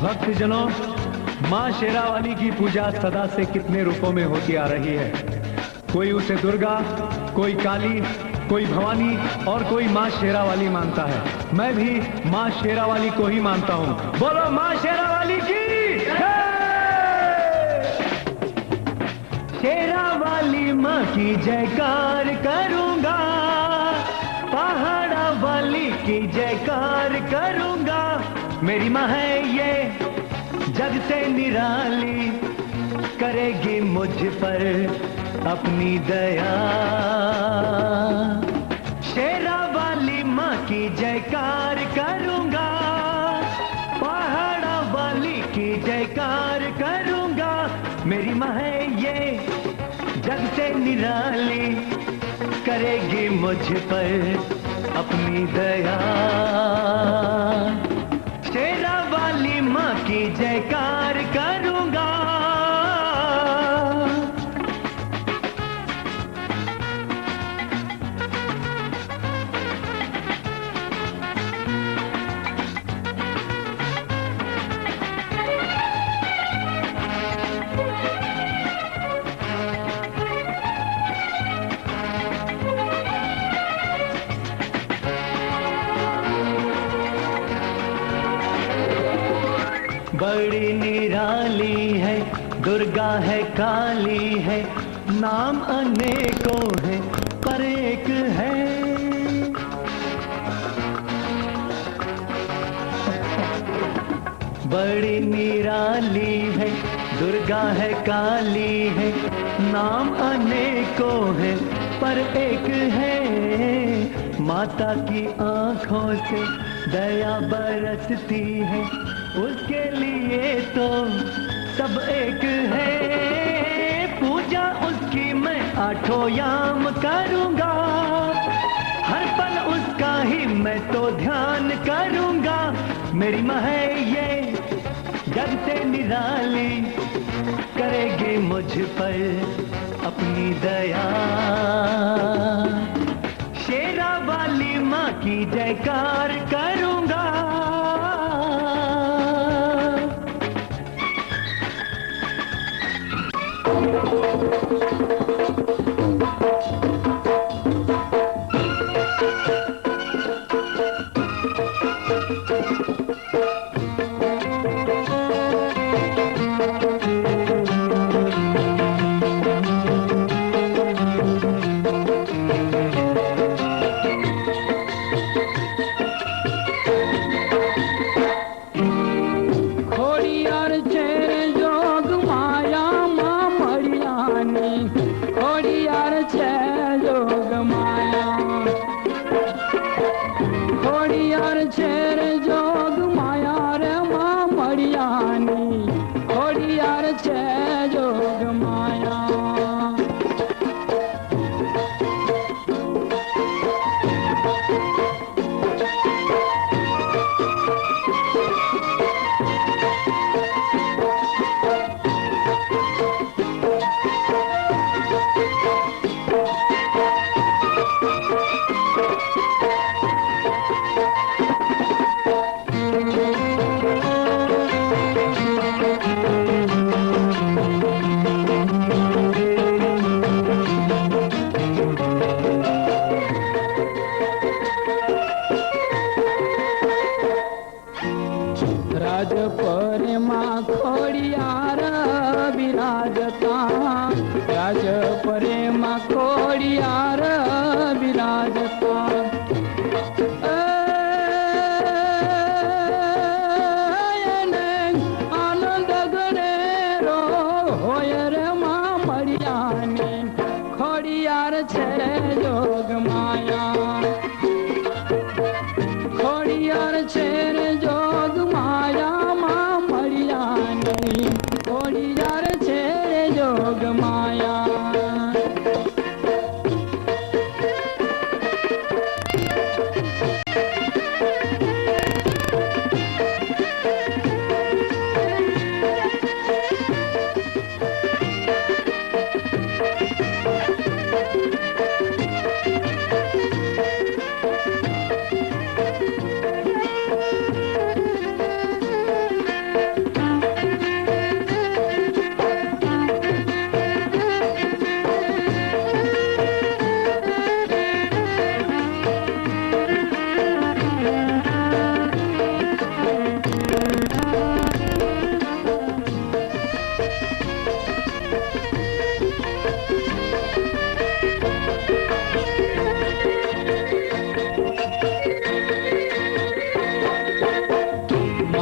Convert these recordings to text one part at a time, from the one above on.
भक्तजनों, माँ शेरावाली की पूजा सदा से कितने रूपों में होती आ रही है। कोई उसे दुर्गा, कोई काली, कोई भवानी और कोई माँ शेरावाली मानता है। मैं भी माँ शेरावाली को ही मानता हूँ। बोलो माँ शेरावाली की जय! शेरावाली माँ की जयकार करूंगा, पहाड़ा वाली की जयकार करूंगा। मेरी माँ है ये जग से निराली, करेगी मुझ पर अपनी दया। शेरावाली माँ की जयकार करूंगा, पहाड़ा वाली की जयकार करूंगा। मेरी माँ है ये जग से निराली, करेगी मुझ पर अपनी दया। शेरावाली माँ की जयकार करूंगा। बड़ी निराली है, दुर्गा है, काली है, नाम अनेकों है पर एक है। बड़ी निराली है, दुर्गा है, काली है, नाम अनेकों है पर एक है। माता की आंखों से दया बरसती है, उसके लिए तो सब एक है। पूजा उसकी मैं आठों याम करूंगा, हर पल उसका ही मैं तो ध्यान करूंगा। मेरी माँ है ये जग से निराली, करेगी मुझ पर अपनी दया। शेरावाली माँ की जयकार करूंगा।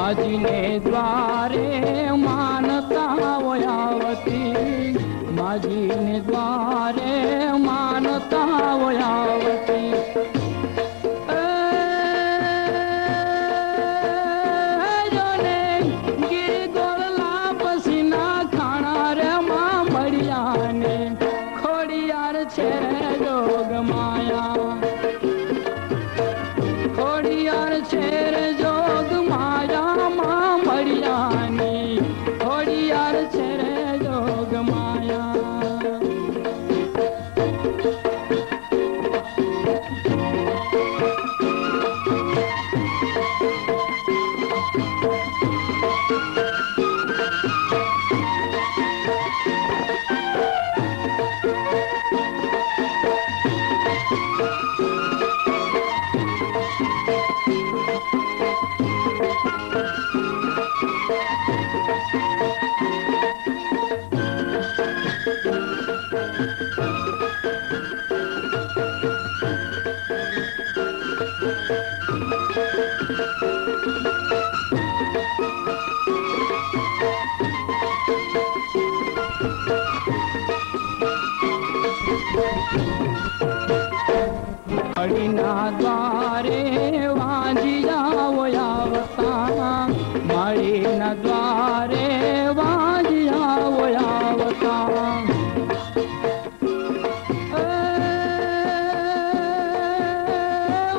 માજીને દ્વારે માનતા વયાવતી, માજીને દ્વારે માનતા વયાવતી. જોને ગીરી ગોળલા પસીના ખાણા રે માં મળ્યાને ખોડિયાર છે જોગ માયા, ખોડિયાર છે રે જોગ માયા માં મળ્યાની, ખોડિયાર છે રે જોગ માયા. માળીના દ્વારે વાંજિયા વયાવતા, માળીના દ્વારે વાંજિયા વયાવતા.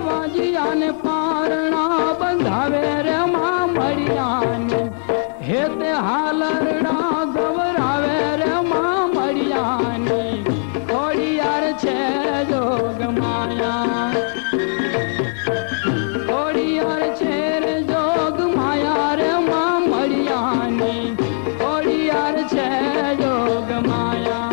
વાંજિયાને પારણા બંધાવે રે માં મળ્યાને, હે તે હાલરડા ગવરાવે રે માં મળ્યાની, ખોડિયાર છે જોગ માયા, ખોડિયાર છે રે જોગ માયા રે માં મળ્યાની, ખોડિયાર છે જોગ માયા.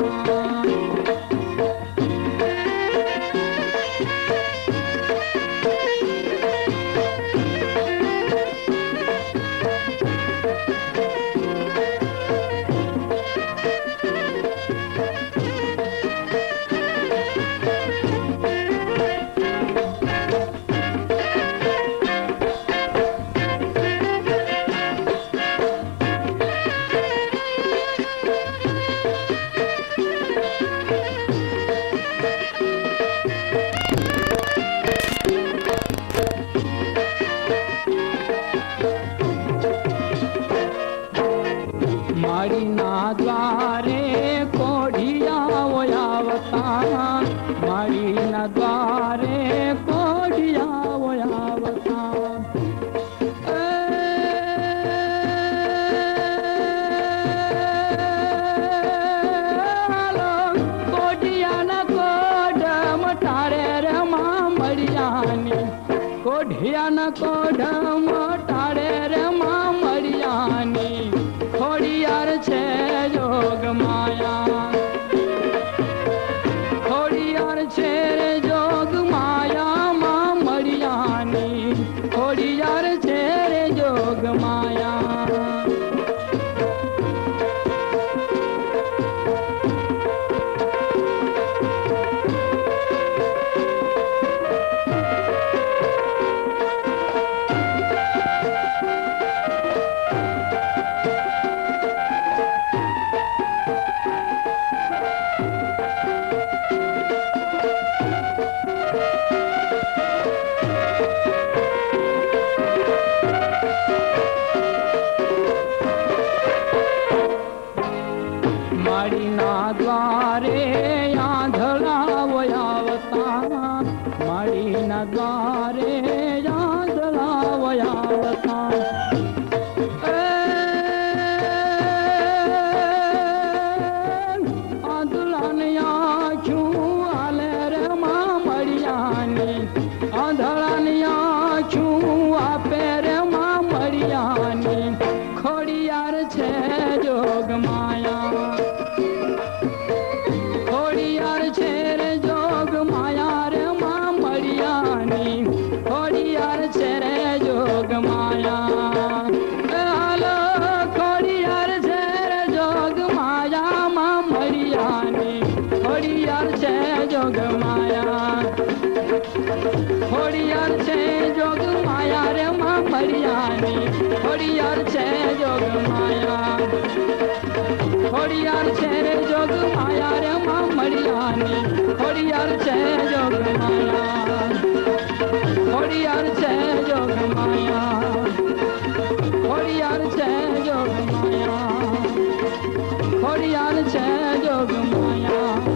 માળીના દ્વારે કોઢિયા વયાવતા, માળીના દ્વારે કોઢિયા વયાવતા. કોઢિયાના કોઢ મટાડે રે માં મળ્યાની, કોઢિયાના કોઢ મટાડે રે માં મળ્યાની, ખોડિયાર છે જોગ માયા, ખોડિયાર છે રે જોગ માયા માં મળ્યાની, ખોડિયાર છે રે જોગ માયા. માળીના દ્વારે આંધળા વયાવતા, માળીના દ્વારે આંધળા વયાવતા. આંધળાને આંખું આલે રે માં મળ્યાની, આંધળાની આંખું આપે રે માં મળ્યાની, ખોડિયાર છે જોગ માયા, ખોડિયાર છે રે જોગ માયા રે માં મળ્યાની, ખોડિયાર છે રે જોગ માયા. હાલો ખોડિયાર છે રે જોગ માયા માં મળ્યાની, ખોડિયાર છે જોગ માયા, ખોડિયાર છે જોગ માયા રે માં મડિયાની ખોડિયાર છે જોગ માયા ખોડિયાર છે જોગ માયા રે માં મડિયાની ખોડિયાર છે જોગ માયા ખોડિયાર છે જોગ માયા ખોડિયાર છે જોગ માયા ખોડિયાર છે જોગ માયા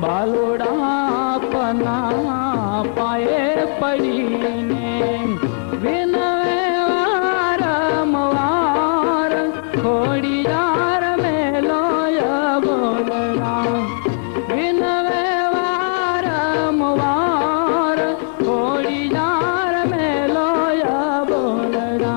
બાલુડા પના પાયે પડીને વિનવે વારંવાર ખોડિયાર મેલોય બોલડા વિનવે વારંવાર ખોડિયાર મેલોય બોલડા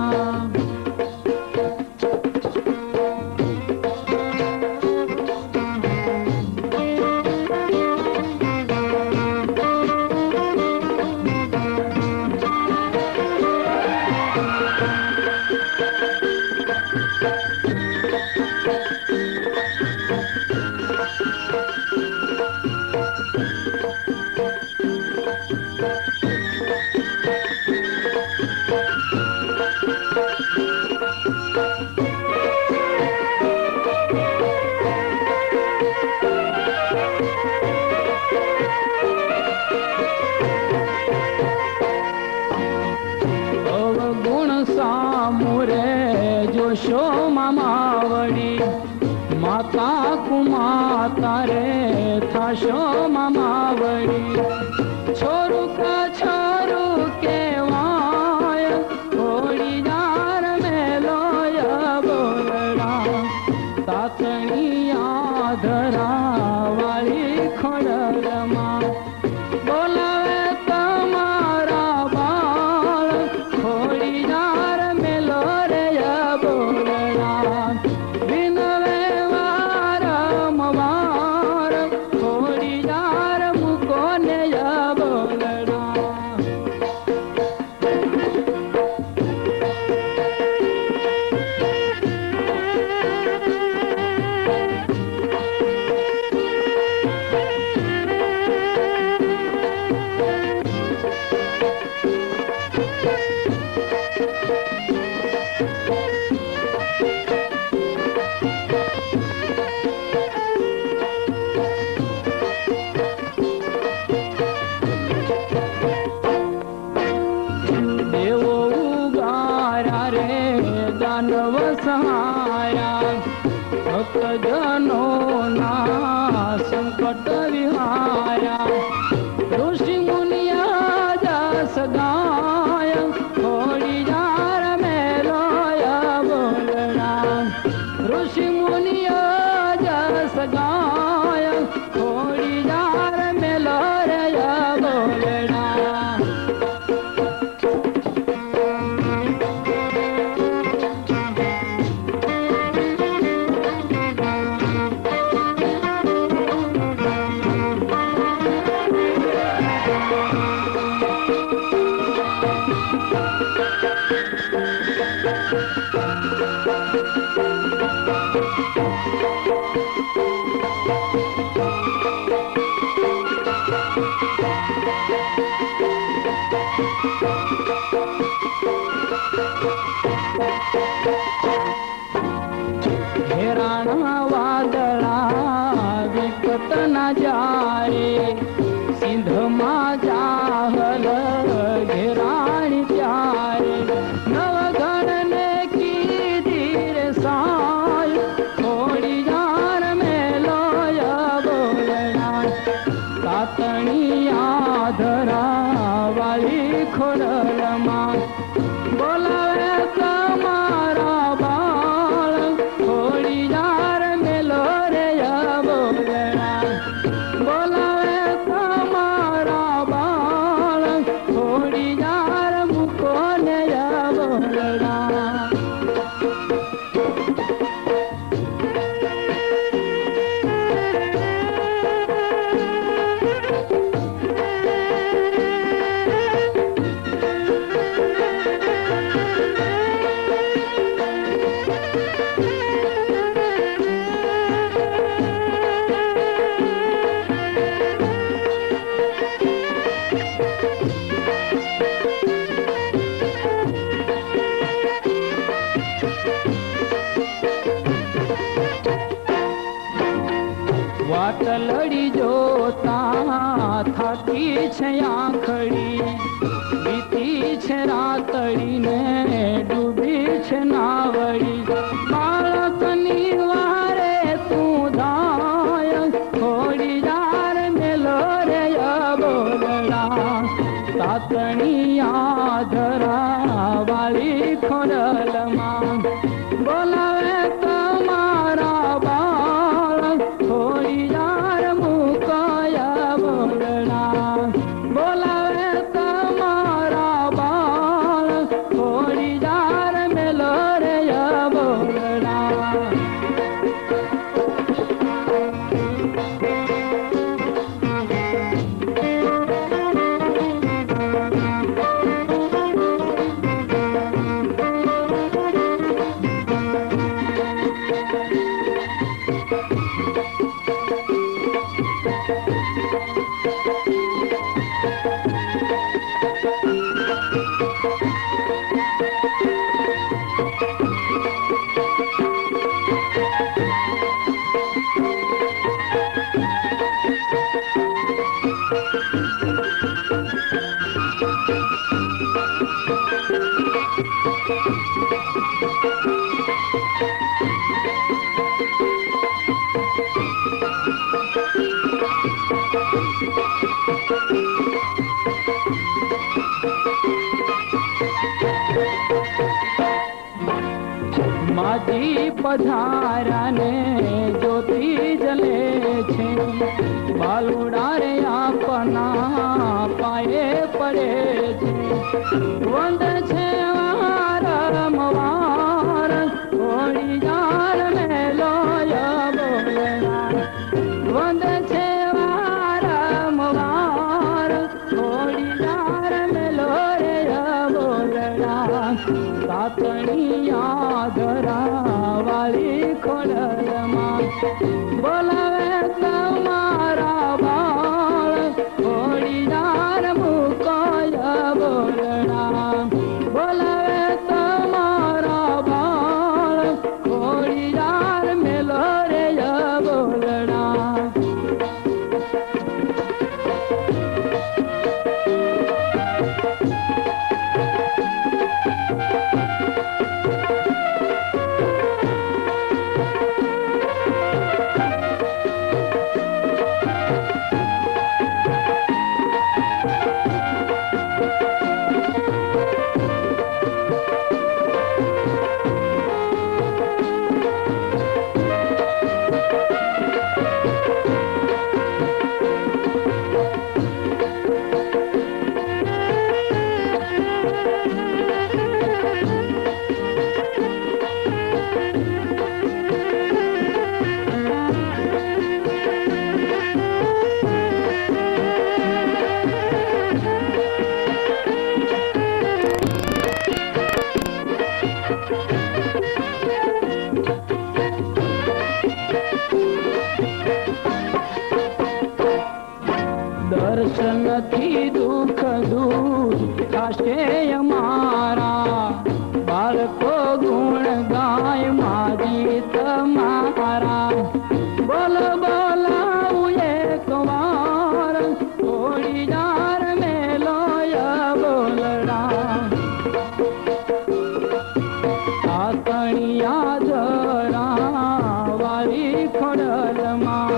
અવગુણ સામુરે જોશો મામાવડી માતા કુમાતા રે થાશો મામાવડી છોરું કા છોરું કેવાય ખોડિયાર મેલોય બોલડા તાતણી આધરા વાળી ખોડરમાં બોલાવે તમારા બાળ ખોડિયાર મેલો રે બોલડા વિનવે વારંવાર ખોડિયાર મૂકો ને બોલડા દેવો ઉગારા રે દાનવ સહાયા ભક્તજનો ના સંકટ વિહાયા ઋષિ મુનિયા જસ ગાય ખોડિયાર મેલોય બોલડા ઋષિ મુનિયા જસ ગાય ખોડિયાર મેલો રે બોલડા ઘેરાણા વાદળા વિકટ ના જાય સિંધમાં જાહલ ઘેરાણી ત્યારે નવઘણ ને કીધી રે સાય ખોડિયાર મેલોય બોલડા તાતણી આધરા વાળી ખોડલમાં બોલાવે તમારા બાળ ખોડિયાર મેલો રે બોલડા બોલાવે તમારા બાળ ખોડિયાર મૂકો ને બોલડા વાતલડી જોતા થાકી છે આંખડી બીતી છે રાતડી ને ડૂબી છે નાવડી બાળકની વારે તું ધાય માજી પધારાને જ્યોતિ જલે છે, બાલુડા રે આપના પાયે પડે છે, વંદ છે વારંવાર થોડી જાર મેલો બોલના, વંદ છે વારંવાર થોડી જાર મેલો રે બોલના, સાતણી યાદરા વાળી ખોડલમાં બોલાવે તમારા બાળ, થોડી જાર મુકાય બોલના, બોલાવે તમારા બાળ, થોડી જાર મેલો રે બોલના. દર્શનથી દુઃખ દૂર થશે અમારા, બાળકો ગુણ ગાય માજી તમારા, બોલ બોલાવું એક વાર થોડી જાર મેલો બોલડા, સાતણિયા જરા વાળી ખોડલમાં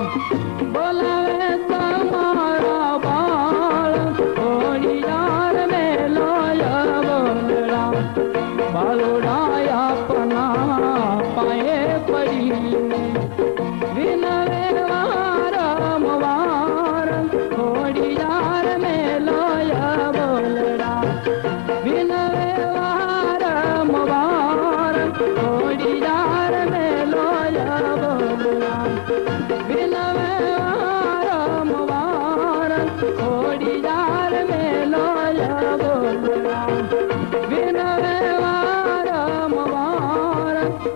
બોલાવે તમારા બાળ, થોડી જાર મેલો બોલડા, બાલુડા આપના પાયે પડીને વિનવે વારંવાર થોડી જાર મેલો બોલડા, વિનવે વારંવાર થોડી જાર મેલો બોલડા, વિનવે વારંવાર થોડી જાર મેલો બોલડા, વિનવે વારંવાર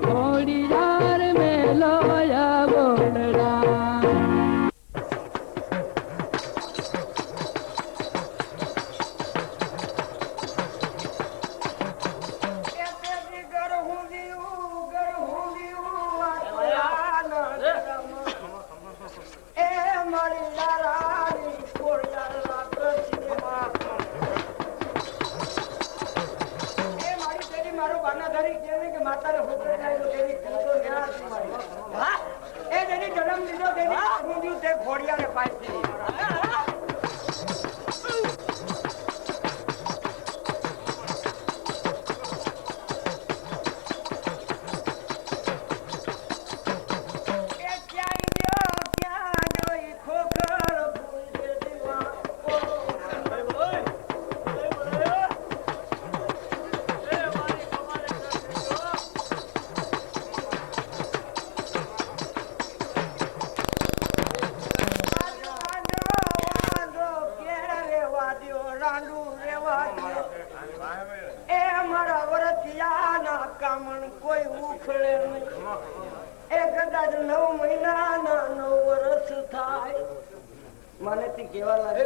થોડી જાર મેલો બોલડા. ઘોડિયાને પાછી કોઈ ઉખડે નહીં, એ કદાચ 9 મહિનાના 9 વર્ષ થાય. મને થી કેવા લાગે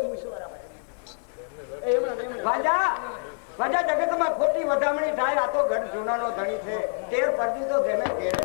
વાજા જગતમાં ખોટી વધામણી થાય. આ તો ગઢ જૂનાનો ધણી છે, 13 પરદી તો જેને ઘેરે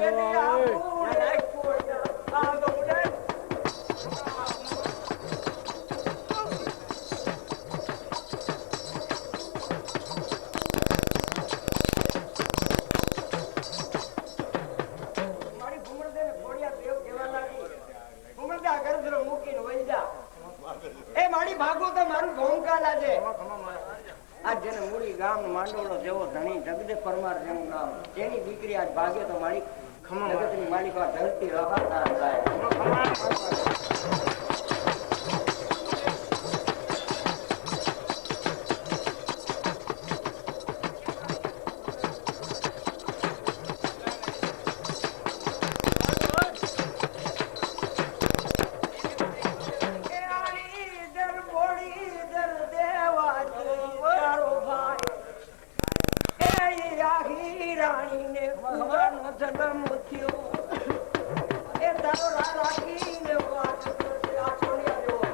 દેદી આબુડે કોળિયા આબુડે મારી ભૂમરદે ને કોળિયા દેવ કેવા લાગી ભૂમરદે આ ગરદરો મૂકીને વઈ જા એ મારી ભાગો તો મારું ભોંકા લાગે આ જેને મૂડી ગામ માંડોળો જેવો ધણી જગદીશ પરમાર જેવું નામ જેની દીકરી આજ ભાગે તો મારી જગતની માલિકા ધરતી રહાતા થાય જન્મ થયો એ તારો રાખીને વાત કરશે આ કોણિયા જેવો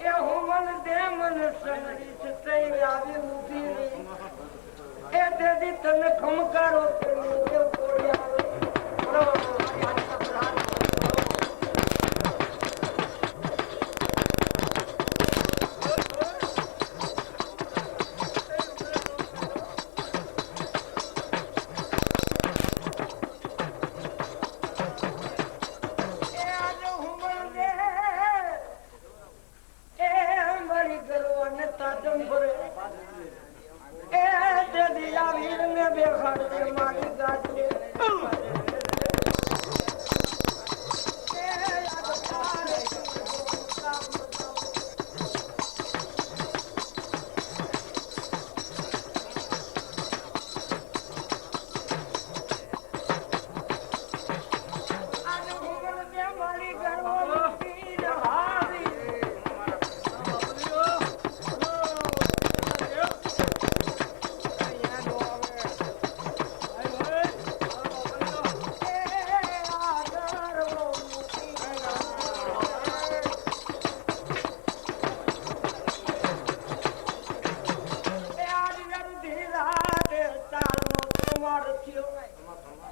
એ હુમન દે મન સંગી સતઈ આવી ઊભી રે એ દેદી તને ખમકારો કર્યો એ કોળિયા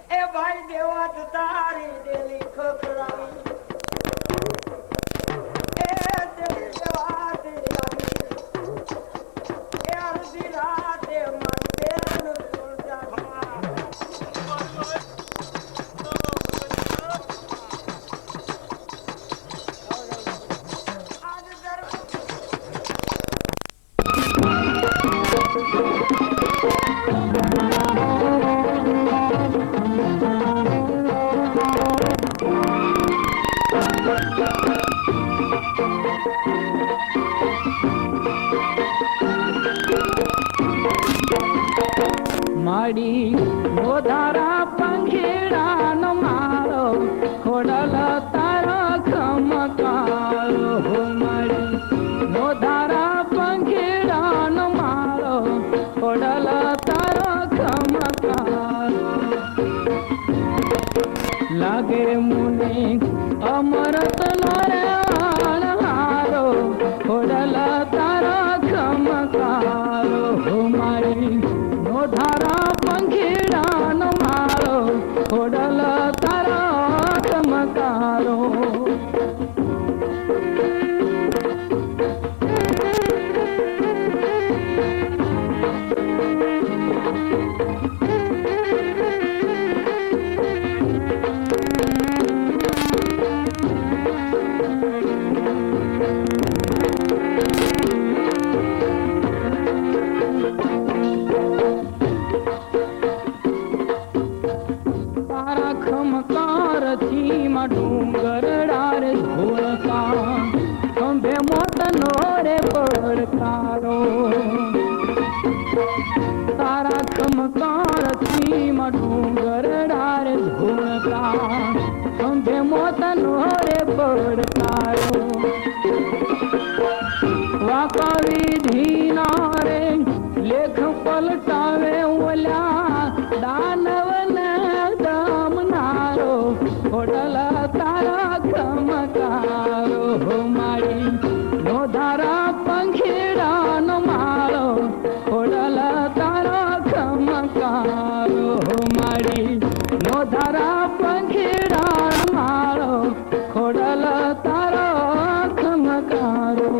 એ ભાઈ દેવા તારી દેલી ખખડાવી એ દેલી દેવા દેલી એ અરજી રાતે મને સુલતા માડી ગોધારા પંખીડાનો મારો ખોડલ તારો ખમકારો હો માડી ગોધારા પંખીડાનો મારો ખોડલ તારો ખમકારો લાગે મુને અમરત નો રે હારો ખોડલ તારો ખમકારો હો માડી ધારા પંખીડાનો મારો ખોડલ તારો ચમકારો ડુંગરડા રે ધોળકા ખંભે મોતનો રે પડકારો તારા ખમકાર છીમાં ડુંગરડા રે ધોળકા ખંભે મોતનો રે પડકારો વાકા વિધિના રે લેખ પલટાવે ઓલ્યા દાનવને દમનારો ખોડલ તારા ખમકારો મારી નો ધારા પંખીડાનો માળો ખોડલ તારા ખમકારો મારી નો ધારા પંખીડાનો માળો ખોડલ તારો ખમકારો.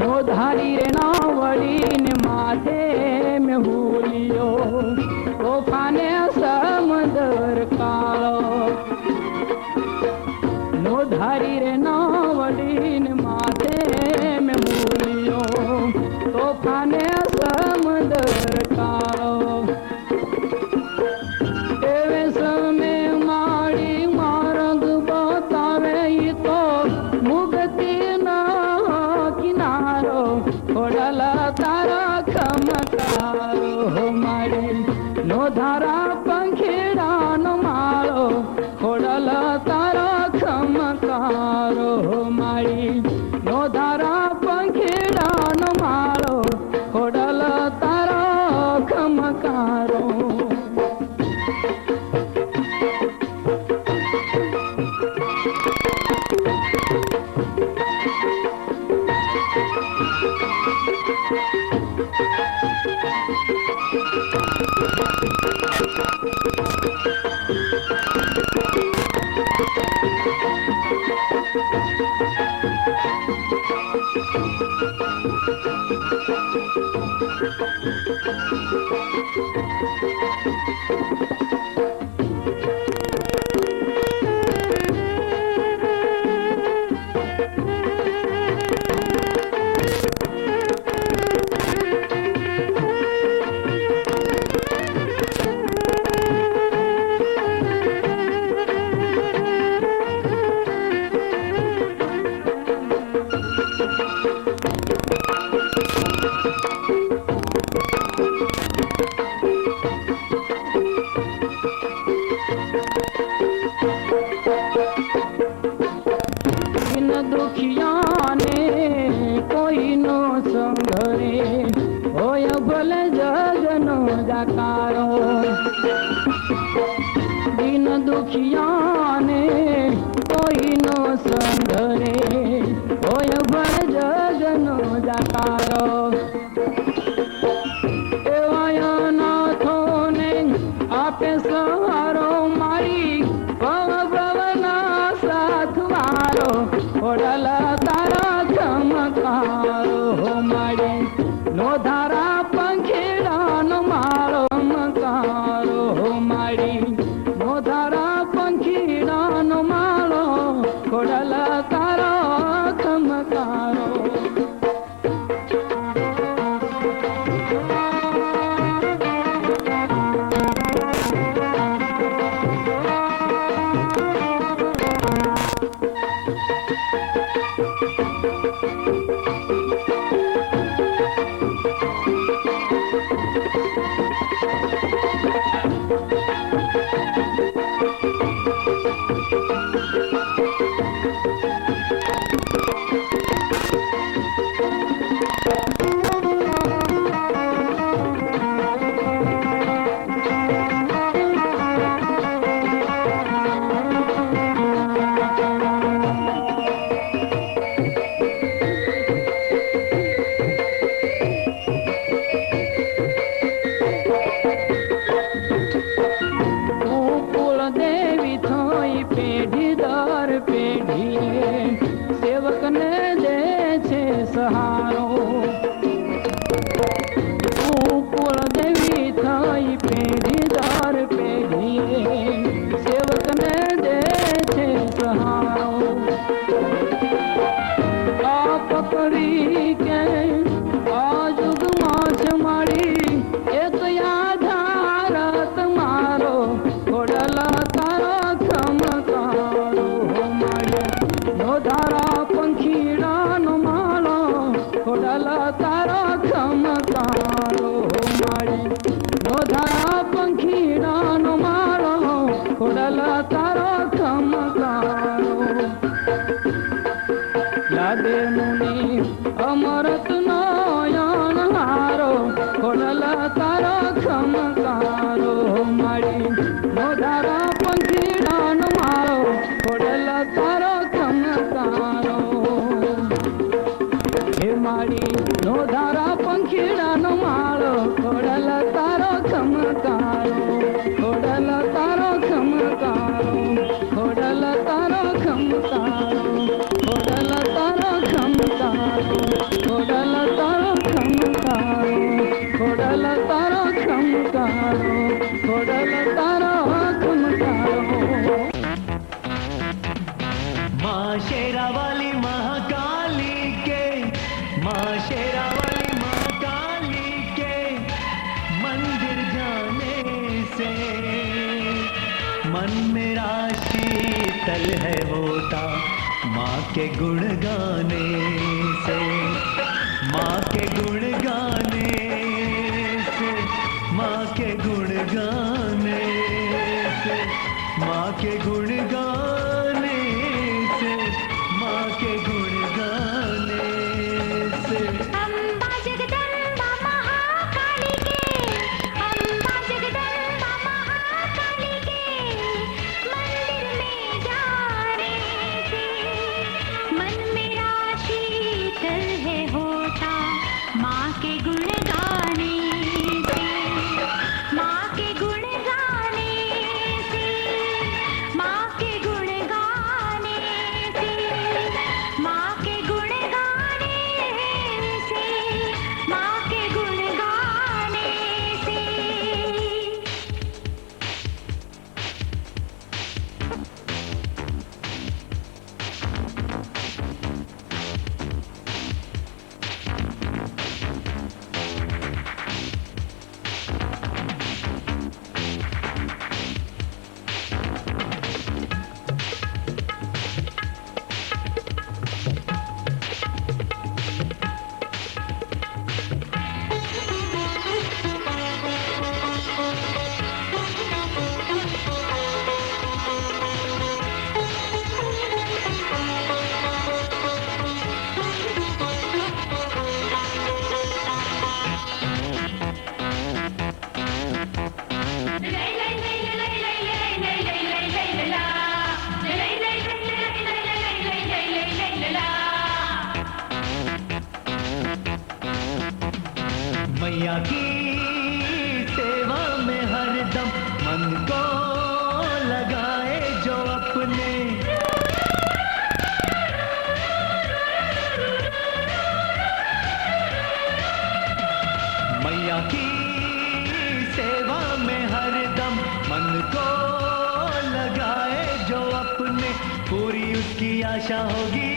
નો ધારી રે ના વળીને માથે મેં ભૂલ્યો તોફાને સમદર કાળો. નો ધારી રે ના વળીને માથે મેં ભૂલ્યો તોફાને સમદર કાળો. એવે સમે માડી માર્ગ બતાવે ઈ તો મુક્તિ કિનારો ખોડલ તારા ખમકારો મારી નો ધારા પંખીડાનો માળો ખોડલ તારા ખમકારો મારી નો ધારા પંખીડાનો માળો ખોડલ તારા ખમકારો. દિન દુખિયાને કોઈનો સંઘરે હોય ભલે જગનો જાકારો. દિન દુખિયાને કોઈનો સંઘરે હોય ભલે જગનો જાકારો. એવા નાથોને આપે સહારો મારી ભવના સાથ વારો ખોડલ તારા ખમકારો મારી નો ધારા પંખીડાનો માળો મકારો મારી નો ધારા પંખીડાનો માળો ખોડલ તારા ખમકારો. સેવકને દે છે સહારો કુળ દેવી થઈ પેઢી દર પેઢીએ સેવકને દે છે સહારો આ પકડી કે આ જુગમાં છે મારી એક આધાર તમારો ખોડલા તારા ખમકારો મારે નો ધારા પંખીડાનો માળો ખોડલા તારા ખમકારો મારે નો ધારા પંખીડાનો માળો ખોડલા તારા ખમકારો લાગે મુનિ અમરત નો હારો ખોડલા તારા ખમકારો મારી નો ધારા પંખીડાનો માળો ખોડલા તારા ખમકારો હે મારી નો ધારા પંખીડાનો માળો ખોડલા તારો ખમકારો ખોડલા તારો ખમકારો ખોડલા તારો ખમકારો ખોડલા તારો ખમકારો ખોડલા તારો ખમકારો ખોડલા તારો ખમકારો ખોડલા તારો ખમકારો माँ शेरा वाली महाकाली के माँ शेरा वाली महाकाली के मंदिर जाने से मन मेरा शीतल है होता माँ के गुण गाने से माँ के गुण गाने से माँ के गुण गाने से माँ के गुण गाने से माँ के गुण गाने से अम्बा जगदम्बा महाकाली के अम्बा जगदम्बा महाकाली के मंदिर में जाने से मन मेरा शीतल है होता माँ के गुण गाने से माँ के गुण गाने से माँ के गुण गाने से माँ के गुण गाने से माँ के गुण गाने से मैया की सेवा में हरदम मन को लगाए जो अपने मैया की सेवा में हरदम मन को लगाए जो अपने पूरी उसकी आशा होगी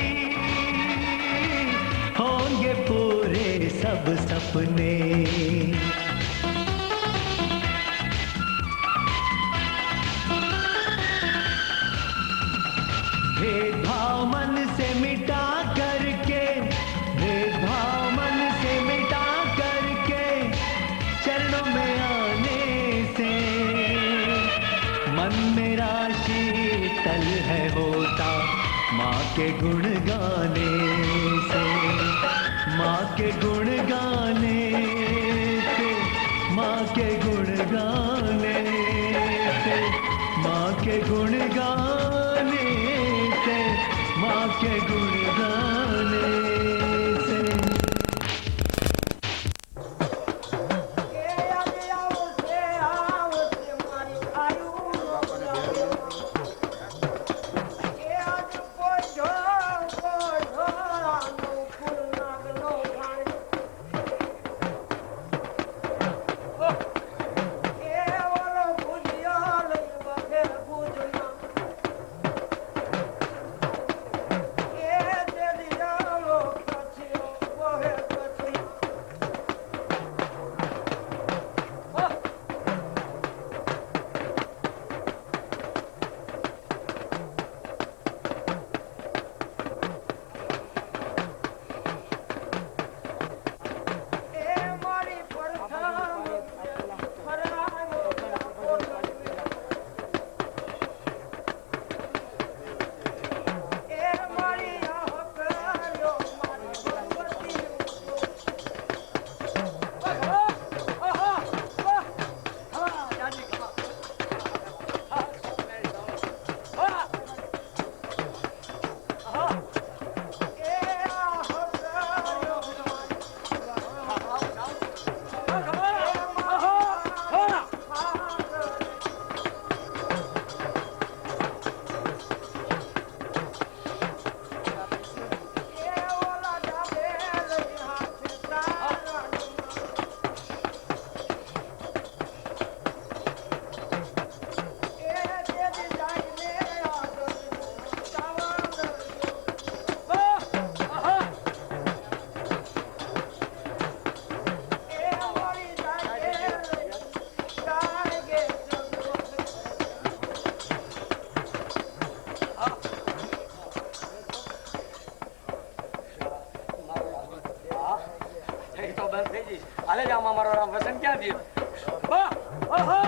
होंगे पूरे सब सपने भेदभाव मन से मिटा करके भेदभाव मन से मिटा करके चरणों में आने से मन मेरा शीतल है होता माँ के गुण गाने से माँ के गुण गाने से माँ के गुण गाने से माँ के गुण गाने से माँ के गुण गाने से એ આજે આવશે મારી આયુ નો એ આજ કોઈ જો થઈ જઈશ. હાલે જ આમાં મારો વસન ક્યાં થયો? ઓહો